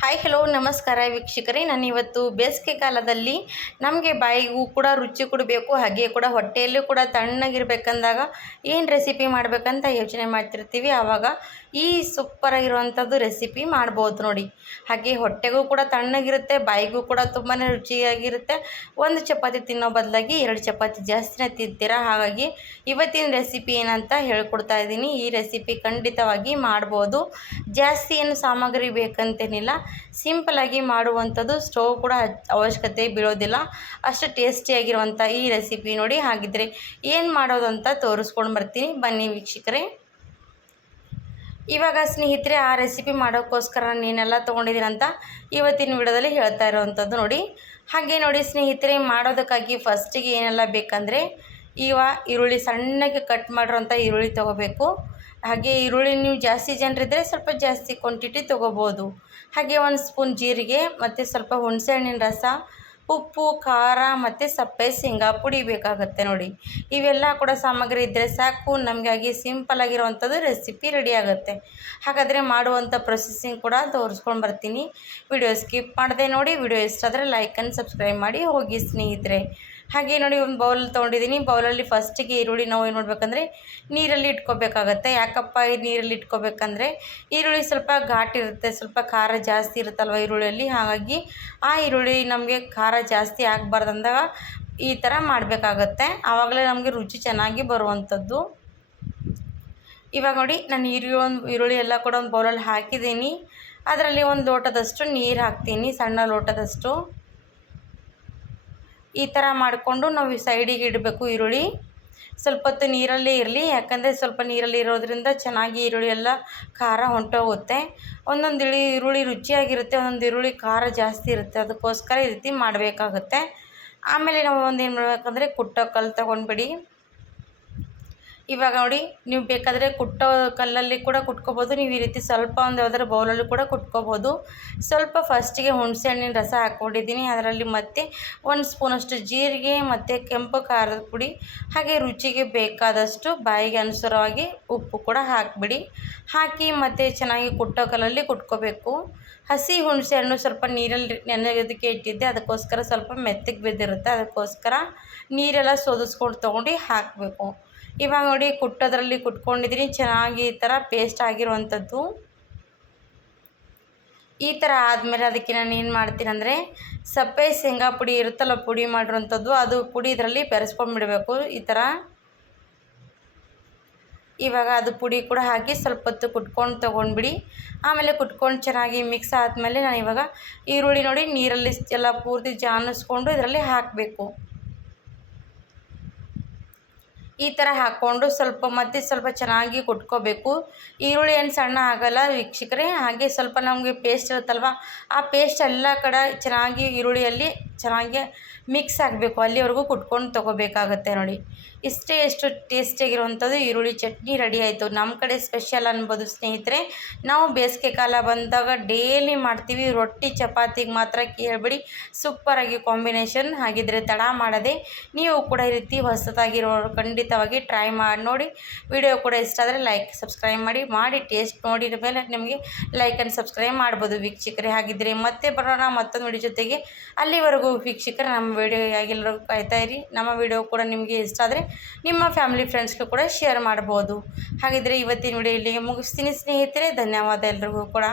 Hi hello ನಮಸ್ಕಾರ ವೀಕ್ಷಕರೇ. ನಾನು ಇವತ್ತು ಬೇಸಿಗೆ ಕಾಲದಲ್ಲಿ ನಮಗೆ ಬಾಯಿಗೂ ಕೂಡ ರುಚಿ ಕೊಡಬೇಕು, ಹಾಗೆ ಕೂಡ ಹೊಟ್ಟೆಯಲ್ಲೂ ಕೂಡ ತಣ್ಣಗಿರ್ಬೇಕಂದಾಗ ಏನು ರೆಸಿಪಿ ಮಾಡಬೇಕಂತ ಯೋಚನೆ ಮಾಡ್ತಿರ್ತೀವಿ. ಆವಾಗ ಈ ಸೂಪರಾಗಿರುವಂಥದ್ದು ರೆಸಿಪಿ ಮಾಡ್ಬೋದು ನೋಡಿ. ಹಾಗೆ ಹೊಟ್ಟೆಗೂ ಕೂಡ ತಣ್ಣಗಿರುತ್ತೆ, ಬಾಯಿಗೂ ಕೂಡ ತುಂಬಾ ರುಚಿಯಾಗಿರುತ್ತೆ. ಒಂದು ಚಪಾತಿ ತಿನ್ನೋ ಬದಲಾಗಿ ಎರಡು ಚಪಾತಿ ಜಾಸ್ತಿನೇ ತಿಂತೀರಾ? ಹಾಗಾಗಿ ಇವತ್ತಿನ ರೆಸಿಪಿ ಏನಂತ ಹೇಳ್ಕೊಡ್ತಾ ಇದ್ದೀನಿ. ಈ ರೆಸಿಪಿ ಖಂಡಿತವಾಗಿ ಮಾಡ್ಬೋದು. ಜಾಸ್ತಿ ಏನು ಸಾಮಗ್ರಿ ಬೇಕಂತೇನಿಲ್ಲ. ಸಿಂಪಲಾಗಿ ಮಾಡುವಂಥದ್ದು ಸ್ಟವ್ ಕೂಡ ಅವಶ್ಯಕತೆ ಬೀಳೋದಿಲ್ಲ. ಅಷ್ಟು ಟೇಸ್ಟಿಯಾಗಿರುವಂಥ ಈ ರೆಸಿಪಿ ನೋಡಿ ಹಾಗಿದ್ರೆ ಏನು ಮಾಡೋದು ಅಂತ ತೋರಿಸ್ಕೊಂಡು ಬರ್ತೀನಿ. ಬನ್ನಿ ವೀಕ್ಷಕರೇ. ಇವಾಗ ಸ್ನೇಹಿತರೆ, ಆ ರೆಸಿಪಿ ಮಾಡೋಕ್ಕೋಸ್ಕರ ನೀನೆಲ್ಲ ತೊಗೊಂಡಿದ್ದೀನಿ ಅಂತ ಇವತ್ತಿನ ವಿಡಿಯೋದಲ್ಲಿ ಹೇಳ್ತಾ ಇರೋವಂಥದ್ದು ನೋಡಿ. ಹಾಗೆ ನೋಡಿ ಸ್ನೇಹಿತರೆ, ಮಾಡೋದಕ್ಕಾಗಿ ಫಸ್ಟಿಗೆ ಏನೆಲ್ಲ ಬೇಕಂದರೆ ಈಗ ಈರುಳ್ಳಿ ಸಣ್ಣಗೆ ಕಟ್ ಮಾಡಿರೋಂಥ ಈರುಳ್ಳಿ ತೊಗೋಬೇಕು. ಹಾಗೆ ಈರುಳ್ಳಿ ನೀವು ಜಾಸ್ತಿ ಜನರಿದ್ದರೆ ಸ್ವಲ್ಪ ಜಾಸ್ತಿ ಕ್ವಾಂಟಿಟಿ ತೊಗೋಬೋದು. ಹಾಗೆ ಒಂದು ಸ್ಪೂನ್ ಜೀರಿಗೆ, ಮತ್ತು ಸ್ವಲ್ಪ ಹುಣಸೆಹಣ್ಣಿನ ರಸ, ಉಪ್ಪು, ಖಾರ, ಮತ್ತು ಸಪ್ಪೆ, ಶೇಂಗಾ ಪುಡಿ ಬೇಕಾಗುತ್ತೆ ನೋಡಿ. ಇವೆಲ್ಲ ಕೂಡ ಸಾಮಗ್ರಿ ಇದ್ದರೆ ಸಾಕು ನಮಗಾಗಿ ಸಿಂಪಲ್ಲಾಗಿರುವಂಥದ್ದು ರೆಸಿಪಿ ರೆಡಿ ಆಗುತ್ತೆ. ಹಾಗಾದರೆ ಮಾಡುವಂಥ ಪ್ರೊಸೆಸಿಂಗ್ ಕೂಡ ತೋರಿಸ್ಕೊಂಡು ಬರ್ತೀನಿ. ವಿಡಿಯೋ ಸ್ಕಿಪ್ ಮಾಡಿದೆ ನೋಡಿ ವಿಡಿಯೋ ಇಷ್ಟ ಆದರೆ ಲೈಕ್ ಆ್ಯಂಡ್ ಸಬ್ಸ್ಕ್ರೈಬ್ ಮಾಡಿ, ಹೋಗಿ ಸ್ನೇಹಿತರೆ. ಹಾಗೆ ನೋಡಿ ಒಂದು ಬೌಲ್ ತೊಗೊಂಡಿದ್ದೀನಿ. ಬೌಲಲ್ಲಿ ಫಸ್ಟಿಗೆ ಈರುಳ್ಳಿ ನಾವು ಏನು ಮಾಡಬೇಕಂದ್ರೆ ನೀರಲ್ಲಿ ಇಟ್ಕೋಬೇಕಾಗತ್ತೆ. ಯಾಕಪ್ಪ ಈ ನೀರಲ್ಲಿ ಇಟ್ಕೋಬೇಕಂದ್ರೆ ಈರುಳ್ಳಿ ಸ್ವಲ್ಪ ಘಾಟ್ ಇರುತ್ತೆ, ಸ್ವಲ್ಪ ಖಾರ ಜಾಸ್ತಿ ಇರುತ್ತಲ್ವ ಈರುಳ್ಳಿಯಲ್ಲಿ? ಹಾಗಾಗಿ ಆ ಈರುಳ್ಳಿ ನಮಗೆ ಖಾರ ಜಾಸ್ತಿ ಆಗಬಾರ್ದಂದಾಗ ಈ ಥರ ಮಾಡಬೇಕಾಗತ್ತೆ. ಆವಾಗಲೇ ನಮಗೆ ರುಚಿ ಚೆನ್ನಾಗಿ ಬರುವಂಥದ್ದು. ಇವಾಗ ನೋಡಿ, ನಾನು ಈರುಳ್ಳಿ ಒಂದು, ಈರುಳ್ಳಿ ಎಲ್ಲ ಕೂಡ ಒಂದು ಬೌಲಲ್ಲಿ ಹಾಕಿದ್ದೀನಿ. ಅದರಲ್ಲಿ ಒಂದು ಲೋಟದಷ್ಟು ನೀರು ಹಾಕ್ತೀನಿ, ಸಣ್ಣ ಲೋಟದಷ್ಟು. ಈ ಥರ ಮಾಡಿಕೊಂಡು ನಾವು ಸೈಡಿಗೆ ಇಡಬೇಕು ಈರುಳ್ಳಿ. ಸ್ವಲ್ಪ ಹೊತ್ತು ನೀರಲ್ಲೇ ಇರಲಿ, ಯಾಕಂದರೆ ಸ್ವಲ್ಪ ನೀರಲ್ಲಿ ಇರೋದ್ರಿಂದ ಚೆನ್ನಾಗಿ ಈರುಳ್ಳಿ ಎಲ್ಲ ಖಾರ ಹೊಂಟೋಗುತ್ತೆ. ಒಂದೊಂದು ಇಳಿ ಈರುಳ್ಳಿ ರುಚಿಯಾಗಿರುತ್ತೆ, ಒಂದೊಂದು ಈರುಳ್ಳಿ ಖಾರ ಜಾಸ್ತಿ ಇರುತ್ತೆ. ಅದಕ್ಕೋಸ್ಕರ ಈ ರೀತಿ ಮಾಡಬೇಕಾಗುತ್ತೆ. ಆಮೇಲೆ ನಾವು ಒಂದು ಏನು ಮಾಡಬೇಕಂದ್ರೆ ಕುಟ್ಟೋ ಕಲ್ಲು ತೊಗೊಂಡ್ಬಿಡಿ. ಇವಾಗ ನೋಡಿ, ನೀವು ಬೇಕಾದರೆ ಕುಟ್ಟೋ ಕಲ್ಲಲ್ಲಿ ಕೂಡ ಕುಟ್ಕೋಬೋದು, ನೀವು ಈ ರೀತಿ ಸ್ವಲ್ಪ ಒಂದು ಯಾವುದಾದ್ರು ಬೌಲಲ್ಲಿ ಕೂಡ ಕುಟ್ಕೋಬೋದು. ಸ್ವಲ್ಪ ಫಸ್ಟಿಗೆ ಹುಣಸೆ ಹಣ್ಣಿನ ರಸ ಹಾಕ್ಕೊಂಡಿದ್ದೀನಿ. ಅದರಲ್ಲಿ ಮತ್ತೆ ಒಂದು ಸ್ಪೂನಷ್ಟು ಜೀರಿಗೆ ಮತ್ತು ಕೆಂಪು ಖಾರದ ಪುಡಿ, ಹಾಗೆ ರುಚಿಗೆ ಬೇಕಾದಷ್ಟು ಬಾಯಿಗೆ ಅನುಸಾರವಾಗಿ ಉಪ್ಪು ಕೂಡ ಹಾಕಿಬಿಡಿ. ಹಾಕಿ ಮತ್ತು ಚೆನ್ನಾಗಿ ಕುಟ್ಟೋ ಕಲ್ಲಲ್ಲಿ ಕುಟ್ಕೋಬೇಕು. ಹಸಿ ಹುಣಸೆ ಹಣ್ಣು ಸ್ವಲ್ಪ ನೀರಲ್ಲಿ ನೆನೆಯೋದಕ್ಕೆ ಇಟ್ಟಿದ್ದೆ. ಅದಕ್ಕೋಸ್ಕರ ಸ್ವಲ್ಪ ಮೆತ್ತಗೆ ಬಿದ್ದಿರುತ್ತೆ. ಅದಕ್ಕೋಸ್ಕರ ನೀರೆಲ್ಲ ಸೋದಿಸ್ಕೊಂಡು ತೊಗೊಂಡು ಹಾಕಬೇಕು. ಇವಾಗ ನೋಡಿ ಕುಟ್ಟೋದ್ರಲ್ಲಿ ಕುಟ್ಕೊಂಡಿದ್ದೀನಿ. ಚೆನ್ನಾಗಿ ಈ ಥರ ಪೇಸ್ಟ್ ಆಗಿರುವಂಥದ್ದು. ಈ ಥರ ಆದಮೇಲೆ ಅದಕ್ಕೆ ನಾನು ಏನು ಮಾಡ್ತೀನಿ ಅಂದರೆ ಸಪ್ಪೆ ಶೇಂಗಾ ಪುಡಿ ಇರುತ್ತಲ್ಲ, ಪುಡಿ ಮಾಡಿರೋಂಥದ್ದು ಅದು ಪುಡಿ ಇದರಲ್ಲಿ ಬೆರೆಸ್ಕೊಂಡ್ಬಿಡಬೇಕು. ಈ ಥರ ಇವಾಗ ಅದು ಪುಡಿ ಕೂಡ ಹಾಕಿ ಸ್ವಲ್ಪ ಹೊತ್ತು ಕುಟ್ಕೊಂಡು ತೊಗೊಂಡ್ಬಿಡಿ. ಆಮೇಲೆ ಕುಟ್ಕೊಂಡು ಚೆನ್ನಾಗಿ ಮಿಕ್ಸ್ ಆದಮೇಲೆ ನಾನು ಇವಾಗ ಈರುಳ್ಳಿ ನೋಡಿ ನೀರಲ್ಲಿ ಎಲ್ಲ ಪೂರ್ತಿ ಜಾನಿಸ್ಕೊಂಡು ಇದರಲ್ಲಿ ಹಾಕಬೇಕು. ಈ ಥರ ಹಾಕ್ಕೊಂಡು ಸ್ವಲ್ಪ ಮತ್ತೆ ಸ್ವಲ್ಪ ಚೆನ್ನಾಗಿ ಕುಟ್ಕೋಬೇಕು. ಈರುಳ್ಳಿ ಏನು ಸಣ್ಣ ಆಗೋಲ್ಲ ವೀಕ್ಷಕರೇ, ಹಾಗೆ ಸ್ವಲ್ಪ ನಮಗೆ ಪೇಸ್ಟ್ ಇರುತ್ತಲ್ವ, ಆ ಪೇಸ್ಟ್ ಎಲ್ಲ ಕಡೆ ಚೆನ್ನಾಗಿ ಈರುಳ್ಳಿಯಲ್ಲಿ ಚೆನ್ನಾಗಿ ಮಿಕ್ಸ್ ಆಗಬೇಕು. ಅಲ್ಲಿವರೆಗೂ ಕುಟ್ಕೊಂಡು ತೊಗೋಬೇಕಾಗತ್ತೆ ನೋಡಿ. ಇಷ್ಟೇ ಎಷ್ಟು ಟೇಸ್ಟಿಯಾಗಿರುವಂಥದ್ದು ಈರುಳ್ಳಿ ಚಟ್ನಿ ರೆಡಿ ಆಯಿತು. ನಮ್ಮ ಕಡೆ ಸ್ಪೆಷಲ್ ಅನ್ಬೋದು ಸ್ನೇಹಿತರೆ. ನಾವು ಬೇಸಿಗೆ ಕಾಲ ಬಂದಾಗ ಡೇಲಿ ಮಾಡ್ತೀವಿ. ರೊಟ್ಟಿ, ಚಪಾತಿಗೆ ಮಾತ್ರ ಕೇಳಬೇಡಿ ಸೂಪರಾಗಿ ಕಾಂಬಿನೇಷನ್ ಹಾಗಿದ್ರೆ ತಡ ಮಾಡದೆ ನೀವು ಕೂಡ ಈ ರೀತಿ ಹೊಸದಾಗಿರೋ ಖಂಡಿತವಾಗಿ ಟ್ರೈ ಮಾಡಿ, ನೋಡಿ ವಿಡಿಯೋ ಕೂಡ ಇಷ್ಟ ಆದರೆ ಲೈಕ್ ಸಬ್ಸ್ಕ್ರೈಬ್ ಮಾಡಿ ಮಾಡಿ ಟೇಸ್ಟ್ ನೋಡಿದ ಮೇಲೆ ನಿಮಗೆ ಲೈಕ್ ಆ್ಯಂಡ್ ಸಬ್ಸ್ಕ್ರೈಬ್ ಮಾಡ್ಬೋದು ವೀಕ್ಷಕರೇ. ಹಾಗಿದ್ರೆ ಮತ್ತೆ ಬರೋಣ ಮತ್ತೊಂದು ವಿಡಿಯೋ ಜೊತೆಗೆ. ಅಲ್ಲಿವರೆಗೂ ವೀಕ್ಷಕರು, ನಮ್ಮ ವಿಡಿಯೋ ಆಗಿಲ್ಲರೂ ಕಾಯ್ತಾ ಇರಿ. ನಮ್ಮ ವಿಡಿಯೋ ಕೂಡ ನಿಮಗೆ ಇಷ್ಟ ಆದರೆ ನಿಮ್ಮ ಫ್ಯಾಮಿಲಿ ಫ್ರೆಂಡ್ಸ್ಗೂ ಕೂಡ ಶೇರ್ ಮಾಡ್ಬೋದು. ಹಾಗಿದ್ರೆ ಇವತ್ತಿನ ವಿಡಿಯೋ ಇಲ್ಲಿಗೆ ಮುಗಿಸ್ತೀನಿ. ಸ್ನೇಹಿತರೆ, ಧನ್ಯವಾದ ಎಲ್ರಿಗೂ ಕೂಡ.